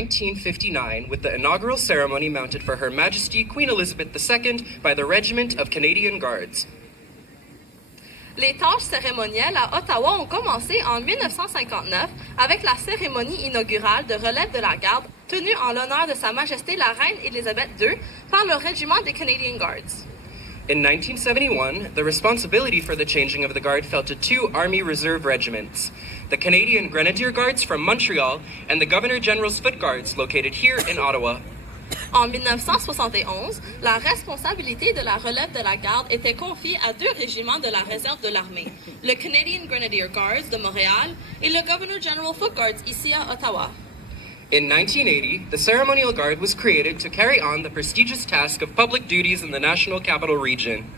1959 with the inaugural ceremony mounted for Her Majesty Queen Elizabeth II by the Regiment of Canadian Guards. Les tâches cérémonielles à Ottawa ont commencé en 1959 avec la cérémonie inaugurale de relève de la garde tenue en l'honneur de Sa Majesté la Reine Élisabeth II par le régiment des Canadian Guards. In 1971, the responsibility for the changing of the Guard fell to two Army Reserve regiments, the Canadian Grenadier Guards from Montreal and the Governor-General's Foot Guards located here in Ottawa. En 1971, la responsabilité de la relève de la garde était confiée à deux régiments de la réserve de l'armée, le Canadian Grenadier Guards de Montréal et le Governor-General Foot Guards ici à Ottawa. In 1980, the Ceremonial Guard was created to carry on the prestigious task of public duties in the National Capital Region.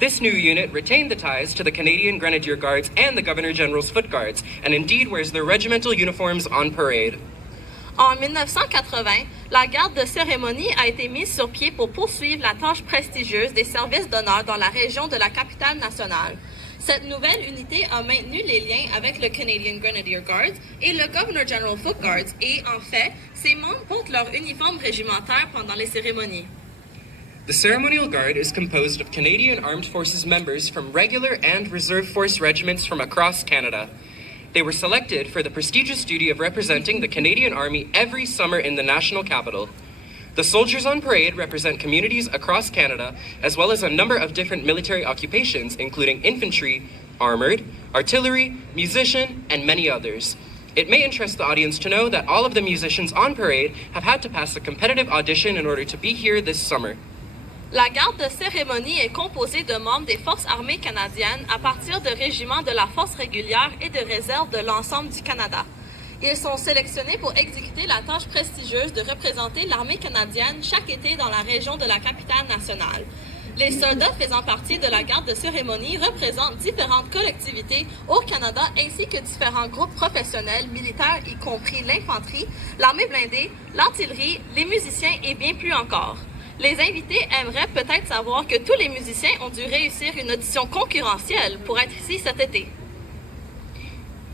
This new unit retained the ties to the Canadian Grenadier Guards and the Governor-General's Foot Guards, and indeed wears their regimental uniforms on parade. En 1980, la garde de cérémonie a été mise sur pied pour poursuivre la tâche prestigieuse des services d'honneur dans la région de la capitale nationale. Cette nouvelle unité a maintenu les liens avec le Canadian Grenadier Guards et le Governor-General Foot Guards et, en fait, ses membres portent leur uniforme régimentaire pendant les cérémonies. The Ceremonial Guard is composed of Canadian Armed Forces members from regular and reserve force regiments from across Canada. They were selected for the prestigious duty of representing the Canadian Army every summer in the national capital. The soldiers on parade represent communities across Canada, as well as a number of different military occupations, including infantry, armored, artillery, musician, and many others. It may interest the audience to know that all of the musicians on parade have had to pass a competitive audition in order to be here this summer. La garde de cérémonie est composée de membres des Forces armées canadiennes à partir de régiments de la force régulière et de réserve de l'ensemble du Canada. Ils sont sélectionnés pour exécuter la tâche prestigieuse de représenter l'armée canadienne chaque été dans la région de la capitale nationale. Les soldats faisant partie de la garde de cérémonie représentent différentes collectivités au Canada ainsi que différents groupes professionnels militaires, y compris l'infanterie, l'armée blindée, l'artillerie, les musiciens et bien plus encore. Les invités aimeraient peut-être savoir que tous les musiciens ont dû réussir une audition concurrentielle pour être ici cet été.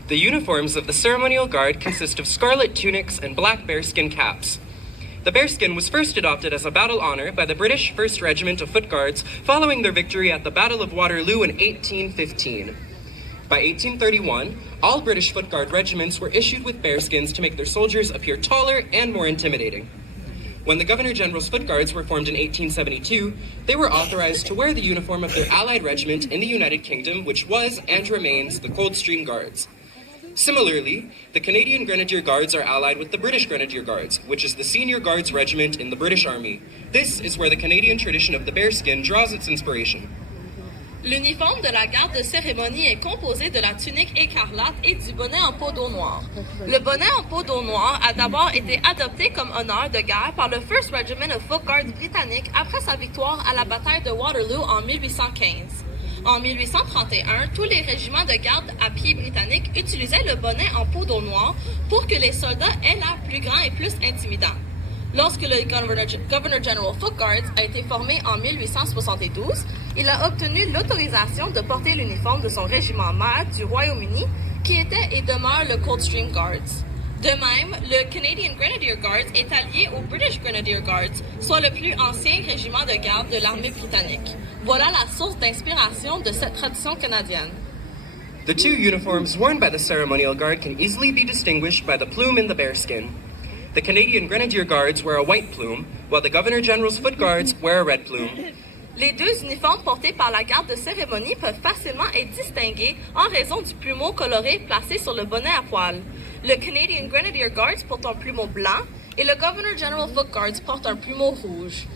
The uniforms of the Ceremonial Guard consist of scarlet tunics and black bearskin caps. The bearskin was first adopted as a battle honor by the British 1st Regiment of Foot Guards following their victory at the Battle of Waterloo in 1815. By 1831, all British Foot Guard regiments were issued with bearskins to make their soldiers appear taller and more intimidating. When the Governor-General's Foot Guards were formed in 1872, they were authorized to wear the uniform of their allied regiment in the United Kingdom, which was and remains the Coldstream Guards. Similarly, the Canadian Grenadier Guards are allied with the British Grenadier Guards, which is the senior Guards regiment in the British Army. This is where the Canadian tradition of the bearskin draws its inspiration. L'uniforme de la garde de cérémonie est composé de la tunique écarlate et du bonnet en peau d'eau noire. Le bonnet en peau d'eau noire a d'abord été adopté comme honneur de guerre par le 1st Regiment of Foot Guards britannique après sa victoire à la bataille de Waterloo en 1815. En 1831, tous les régiments de garde à pied britanniques utilisaient le bonnet en peau d'eau noire pour que les soldats aient l'air plus grand et plus intimidant. Lorsque le Governor-General Foot Guards a été formé en 1872, il a obtenu l'autorisation de porter l'uniforme de son régiment mère du Royaume-Uni, qui était et demeure le Coldstream Guards. De même, le Canadian Grenadier Guards est allié au British Grenadier Guards, soit le plus ancien régiment de garde de l'armée britannique. Voilà la source d'inspiration de cette tradition canadienne. The two uniforms worn by the Ceremonial Guard can easily be distinguished by the plume in the bearskin. The Canadian Grenadier Guards wear a white plume, while the Governor-General's Foot Guards wear a red plume. Les deux uniformes portés par la garde de cérémonie peuvent facilement être distingués en raison du plumeau coloré placé sur le bonnet à poil. Le Canadian Grenadier Guards porte un plumeau blanc et le Governor-General Foot Guards porte un plumeau rouge.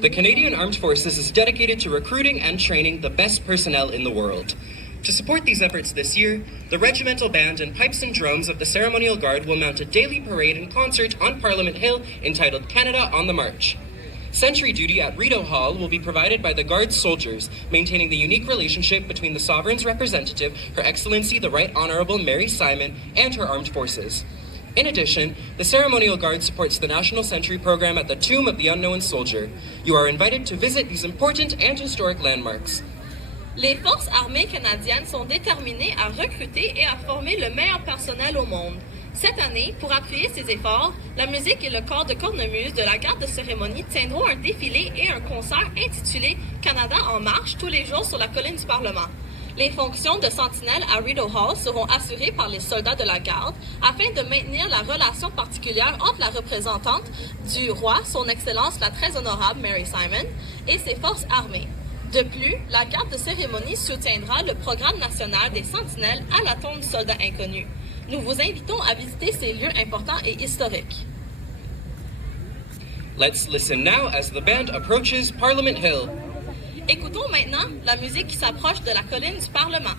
The Canadian Armed Forces is dedicated to recruiting and training the best personnel in the world. To support these efforts this year, the regimental band and pipes and drums of the Ceremonial Guard will mount a daily parade and concert on Parliament Hill entitled Canada on the March. Sentry duty at Rideau Hall will be provided by the Guard's soldiers, maintaining the unique relationship between the Sovereign's representative, Her Excellency the Right Honourable Mary Simon, and her armed forces. In addition, the Ceremonial Guard supports the National Sentry program at the Tomb of the Unknown Soldier. You are invited to visit these important and historic landmarks. Les forces armées canadiennes sont déterminées à recruter et à former le meilleur personnel au monde. Cette année, pour appuyer ces efforts, la musique et le corps de cornemuse de la garde de cérémonie tiendront un défilé et un concert intitulé « Canada en marche » tous les jours sur la colline du Parlement. Les fonctions de sentinelle à Rideau Hall seront assurées par les soldats de la garde afin de maintenir la relation particulière entre la représentante du roi, son Excellence la très honorable Mary Simon, et ses forces armées. De plus, la garde de cérémonie soutiendra le programme national des sentinelles à la tombe du soldat inconnu. Nous vous invitons à visiter ces lieux importants et historiques. Let's listen now as the band approaches Parliament Hill. Écoutons maintenant la musique qui s'approche de la colline du Parlement.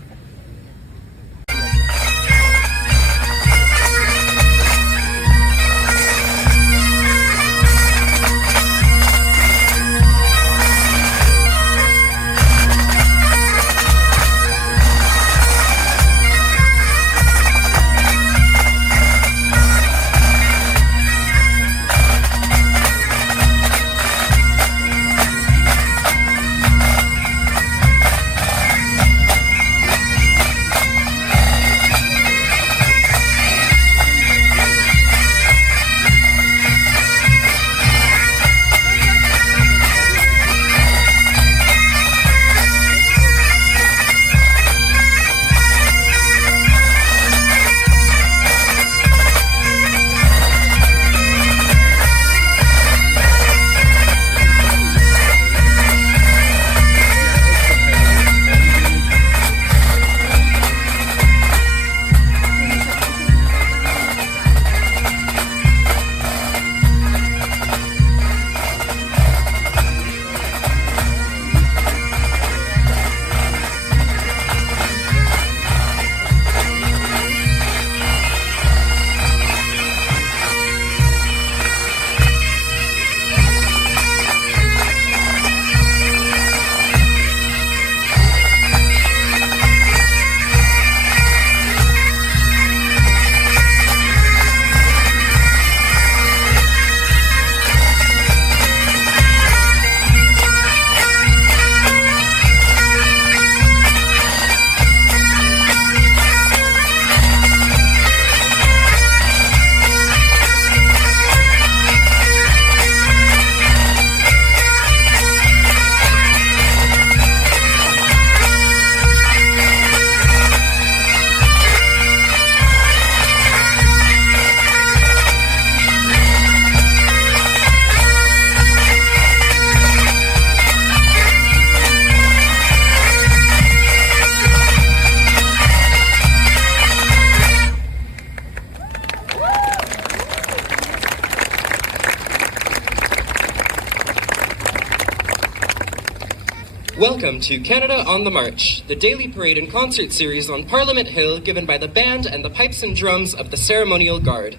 Welcome to Canada on the March, the daily parade and concert series on Parliament Hill given by the band and the pipes and drums of the Ceremonial Guard.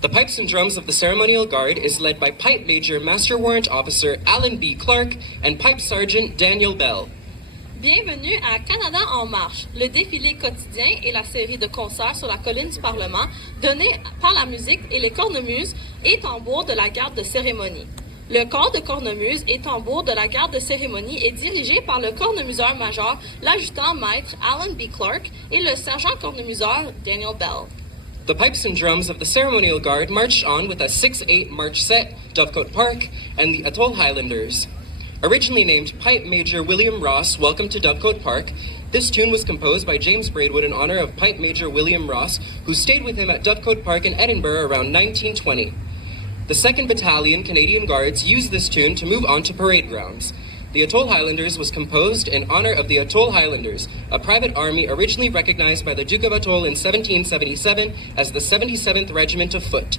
The pipes and drums of the Ceremonial Guard is led by Pipe Major Master Warrant Officer Alan B. Clark and Pipe Sergeant Daniel Bell. Bienvenue à Canada en marche, le défilé quotidien et la série de concerts sur la colline du Parlement donnés par la musique et les cornemuses et tambours de la garde de cérémonie. Le corps de cornemuse et tambour de la garde de cérémonie est dirigé par le cornemuseur-major, l'adjudant-maître Alan B. Clark et le sergent-cornemuseur Daniel Bell. The pipes and drums of the Ceremonial Guard marched on with a 6/8 march set, Dovecote Park, and the Atoll Highlanders. Originally named Pipe Major William Ross, Welcome to Dovecote Park, this tune was composed by James Braidwood in honor of Pipe Major William Ross, who stayed with him at Dovecote Park in Edinburgh around 1920. The 2nd Battalion Canadian Guards used this tune to move on to parade grounds. The Atoll Highlanders was composed in honor of the Atoll Highlanders, a private army originally recognized by the Duke of Atoll in 1777 as the 77th Regiment of Foot.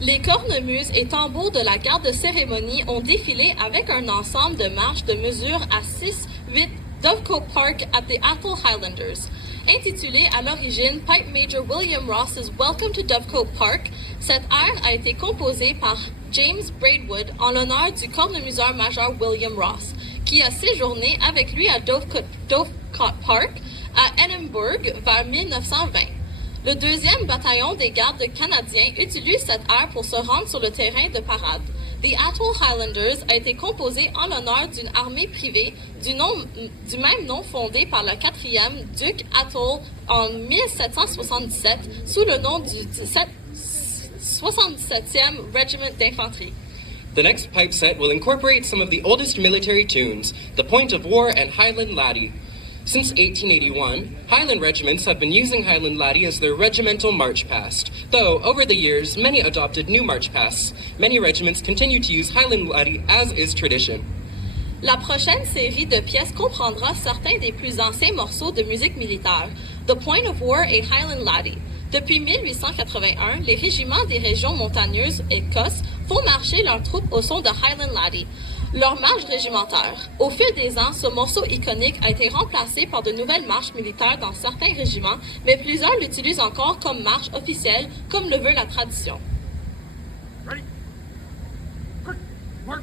Les cornemuses et tambours de la garde de cérémonie ont défilé avec un ensemble de marches de mesure à 6/8 Dovecote Park at the Atoll Highlanders. Intitulé à l'origine Pipe Major William Ross's Welcome to Dovecote Park, cette aire a été composée par James Braidwood en l'honneur du cornemuseur-major William Ross, qui a séjourné avec lui à Dovecote Park à Edinburgh vers 1920. Le 2e bataillon des gardes canadiens utilise cette aire pour se rendre sur le terrain de parade. The Atoll Highlanders a été composé en l'honneur d'une armée privée du même nom fondée par le 4e duc Atoll en 1777 sous le nom du 77e Régiment d'infanterie. The next pipe set will incorporate some of the oldest military tunes, the Point of War and Highland Laddie. Since 1881, Highland regiments have been using Highland Laddie as their regimental march past, though over the years many adopted new march pasts. Many regiments continue to use Highland Laddie as is tradition. La prochaine série de pièces comprendra certains des plus anciens morceaux de musique militaire, The Point of War et Highland Laddie. Depuis 1881, les régiments des régions montagneuses Écosse font marcher leurs troupes au son de Highland Laddie, leur marche régimentaire. Au fil des ans, ce morceau iconique a été remplacé par de nouvelles marches militaires dans certains régiments, mais plusieurs l'utilisent encore comme marche officielle, comme le veut la tradition. Ready? Quick, march!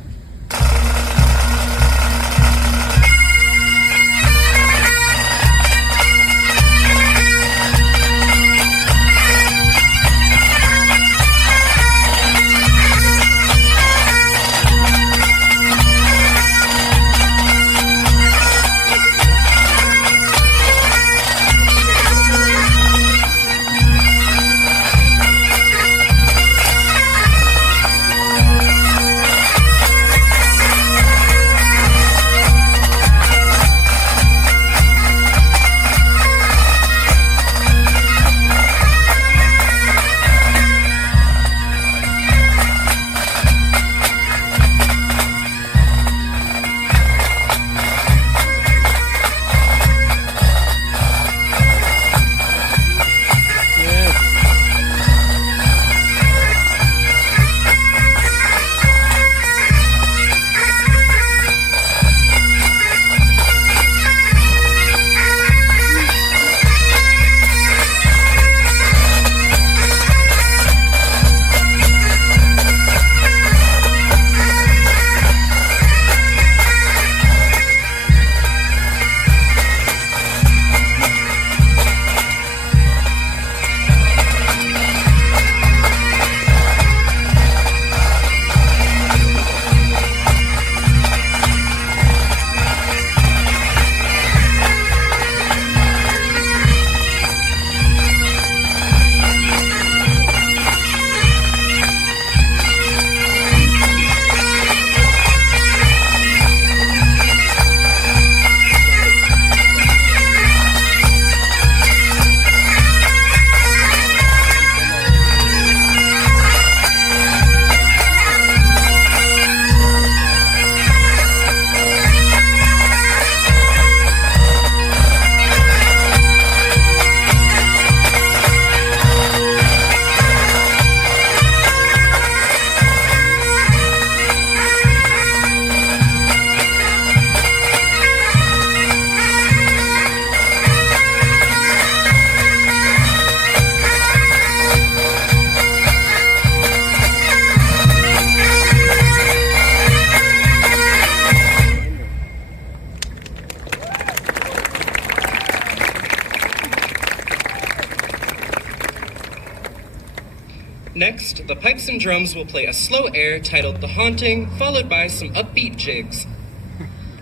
Next, the pipes and drums will play a slow air titled The Haunting, followed by some upbeat jigs.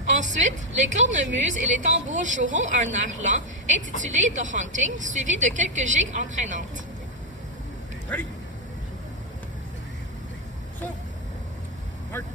Ensuite, les cornemuses et les tambours joueront un air lent intitulé The Haunting, suivi de quelques gigs entraînantes. Ready? So, march!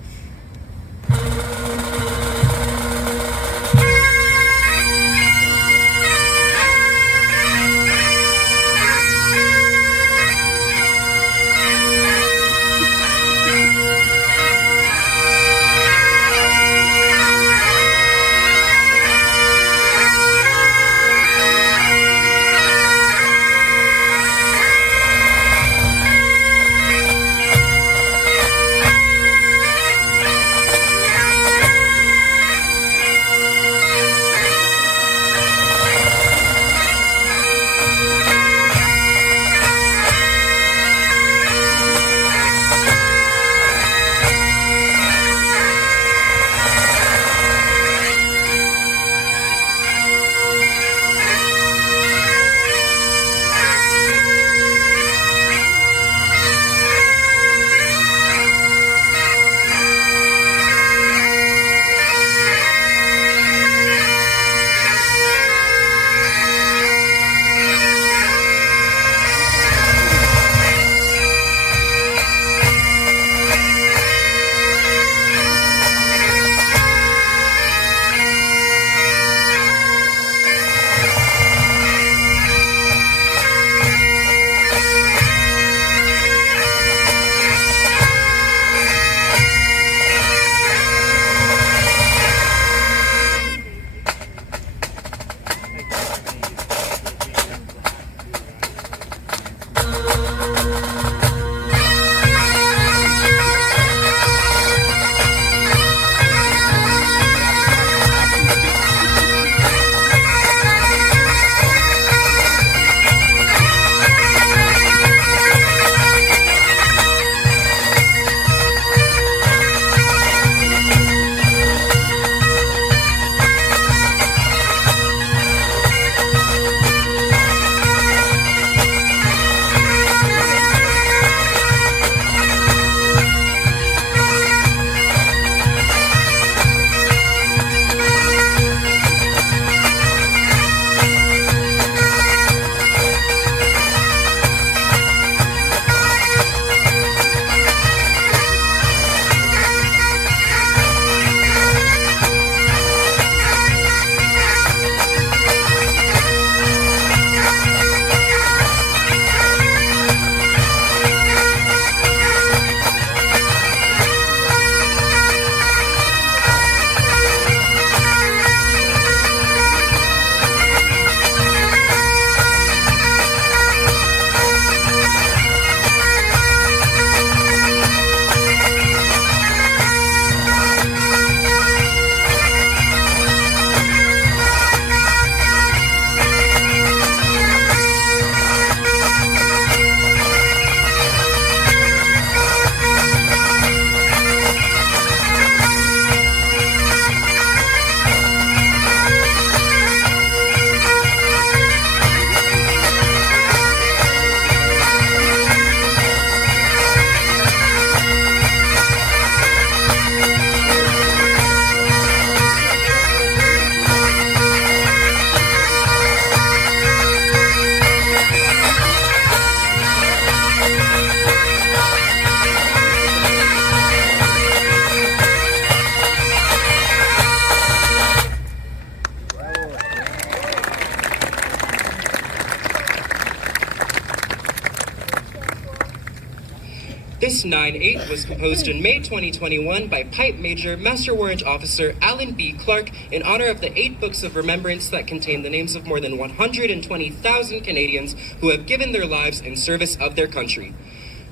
List 9-8 was composed in May 2021 by Pipe Major Master Warrant Officer Alan B. Clark in honor of the 8 books of remembrance that contain the names of more than 120,000 Canadians who have given their lives in service of their country.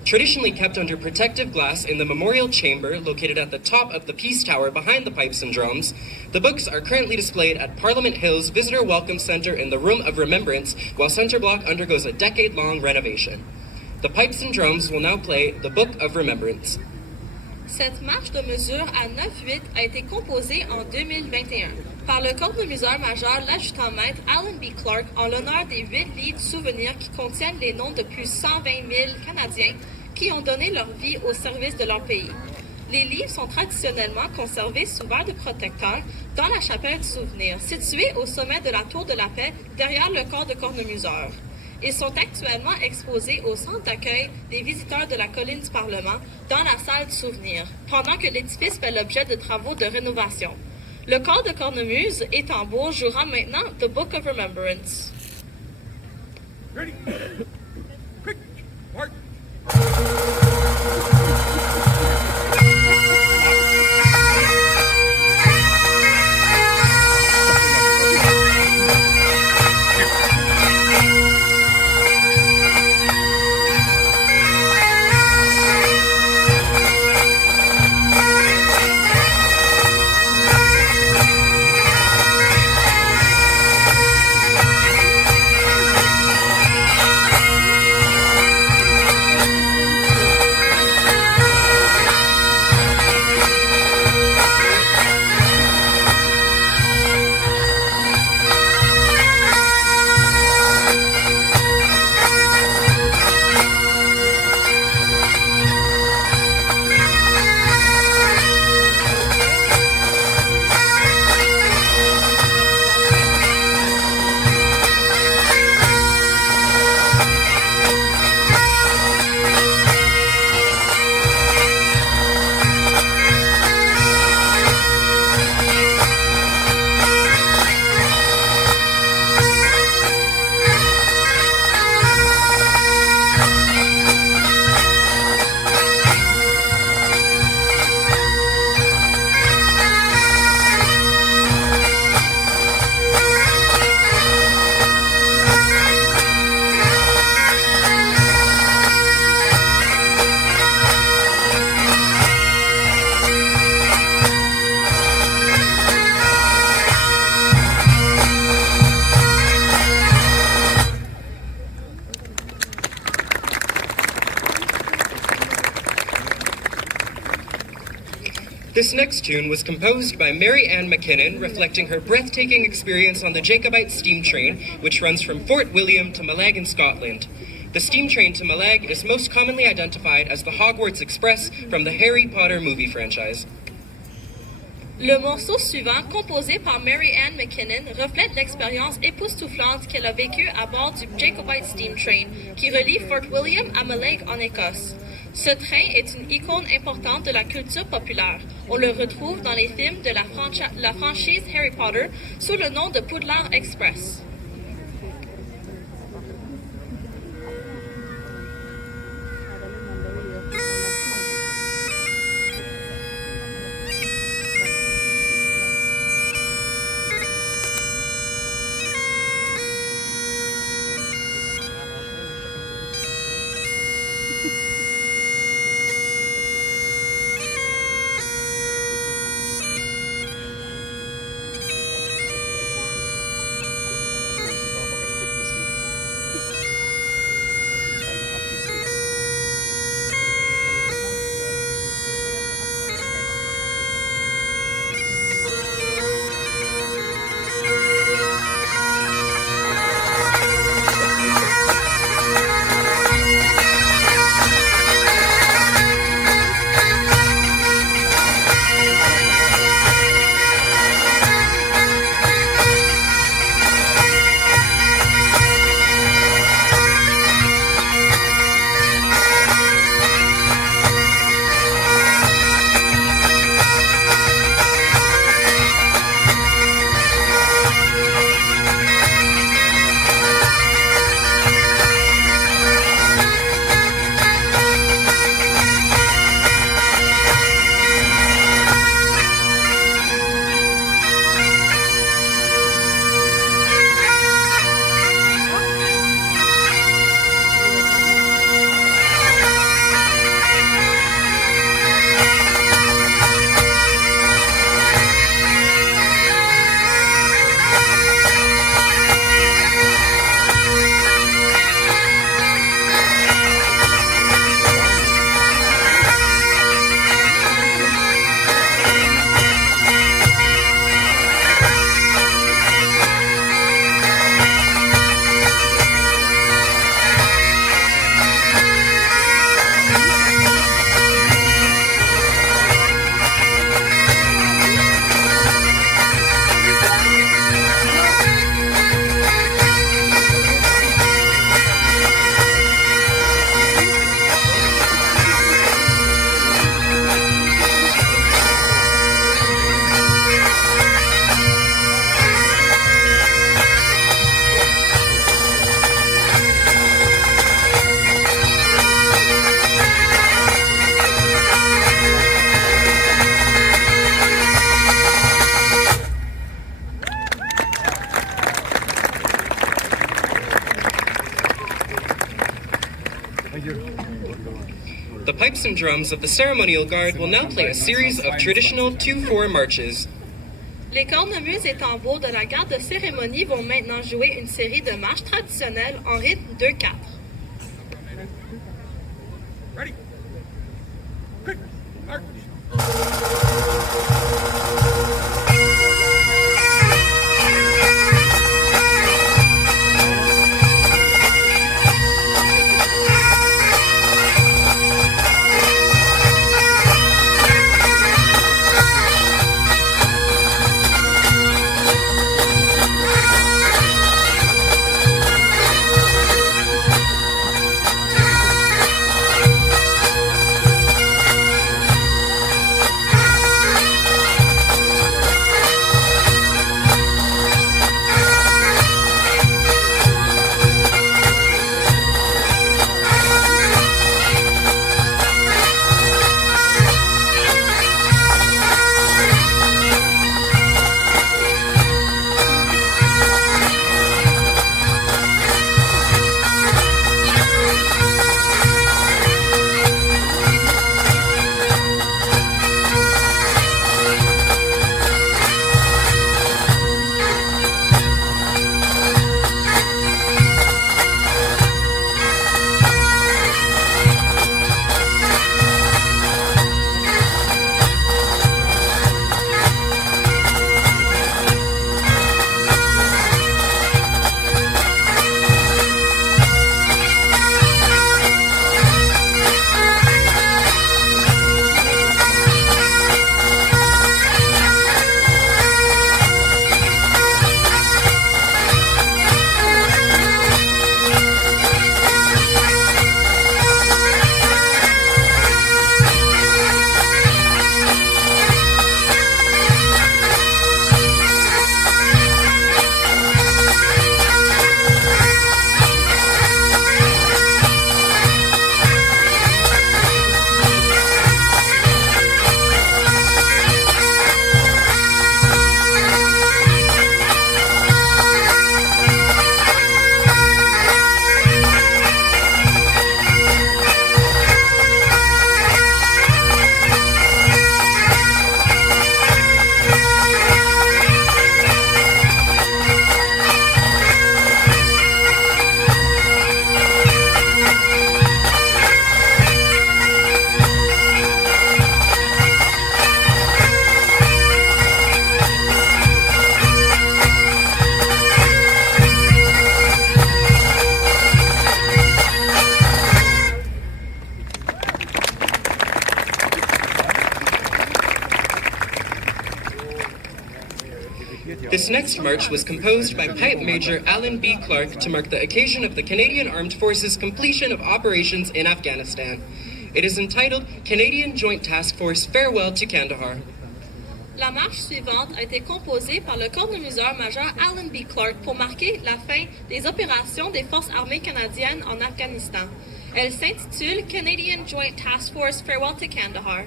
Traditionally kept under protective glass in the Memorial Chamber located at the top of the Peace Tower behind the pipes and drums, the books are currently displayed at Parliament Hill's Visitor Welcome Center in the Room of Remembrance while Center Block undergoes a decade-long renovation. The pipes and drums will now play the Book of Remembrance. Cette marche de mesure à 9-8 a été composée en 2021 par le cornemuseur major l'adjudant-maître Alan B. Clark en l'honneur des 8 livres souvenirs qui contiennent les noms de plus de 120 000 Canadiens qui ont donné leur vie au service de leur pays. Les livres sont traditionnellement conservés sous verre de protecteur dans la chapelle du souvenir, située au sommet de la Tour de la Paix derrière le corps de cornemuseur. Ils sont actuellement exposés au centre d'accueil des visiteurs de la colline du Parlement dans la salle du souvenir, pendant que l'édifice fait l'objet de travaux de rénovation. Le corps de cornemuse et tambour jouera maintenant The Book of Remembrance. Ready? Quick, march. This next tune was composed by Mary Ann McKinnon, reflecting her breathtaking experience on the Jacobite steam train, which runs from Fort William to Mallaig in Scotland. The steam train to Mallaig is most commonly identified as the Hogwarts Express from the Harry Potter movie franchise. Le morceau suivant, composé par Mary Ann McKinnon, reflète l'expérience époustouflante qu'elle a vécue à bord du Jacobite Steam Train, qui relie Fort William à Mallaig en Écosse. Ce train est une icône importante de la culture populaire. On le retrouve dans les films de la franchise Harry Potter sous le nom de Poudlard Express. and drums of the Ceremonial Guard will now play a series of traditional 2-4 marches. Les cornemuses et tambours de la garde de cérémonie vont maintenant jouer une série de marches traditionnelles en rythme 2-4. Ready. Quick. March. This next march was composed by Pipe Major Alan B. Clark to mark the occasion of the Canadian Armed Forces' completion of operations in Afghanistan. It is entitled Canadian Joint Task Force Farewell to Kandahar. La marche suivante a été composée par le cornemuseur-major Alan B. Clark pour marquer la fin des opérations des forces armées canadiennes en Afghanistan. Elle s'intitule Canadian Joint Task Force Farewell to Kandahar.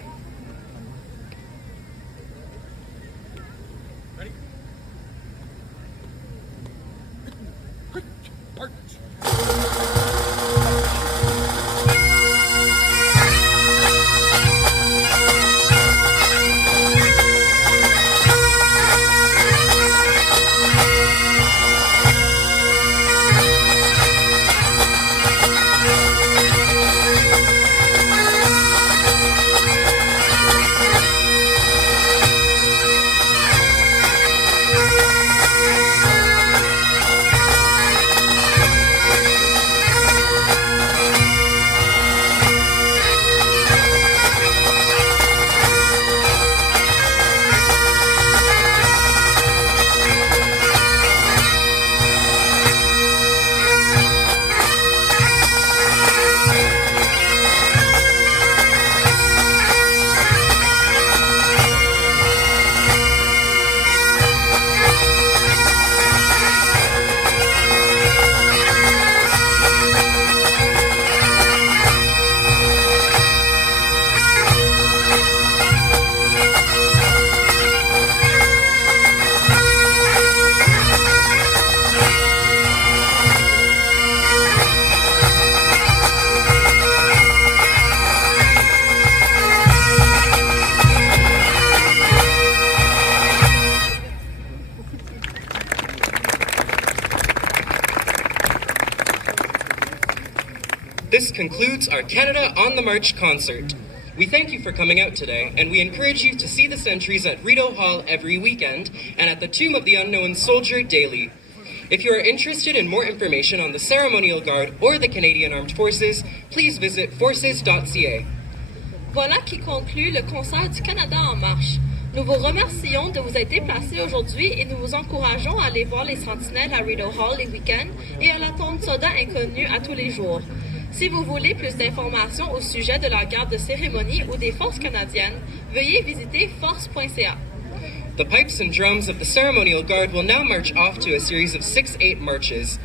Ready. Quick. March. concludes our Canada on the March concert. We thank you for coming out today, and we encourage you to see the sentries at Rideau Hall every weekend and at the Tomb of the Unknown Soldier daily. If you are interested in more information on the Ceremonial Guard or the Canadian Armed Forces, please visit forces.ca. Voilà qui conclut le concert du Canada en marche. Nous vous remercions de vous être déplacés aujourd'hui et nous vous encourageons à aller voir les sentinelles à Rideau Hall les week-ends et à la tombe de soldats inconnus à tous les jours. Si vous voulez plus d'informations au sujet de la garde de cérémonie ou des forces canadiennes, veuillez visiter force.ca. The pipes and drums of the Ceremonial Guard will now march off to a series of 6-8 marches.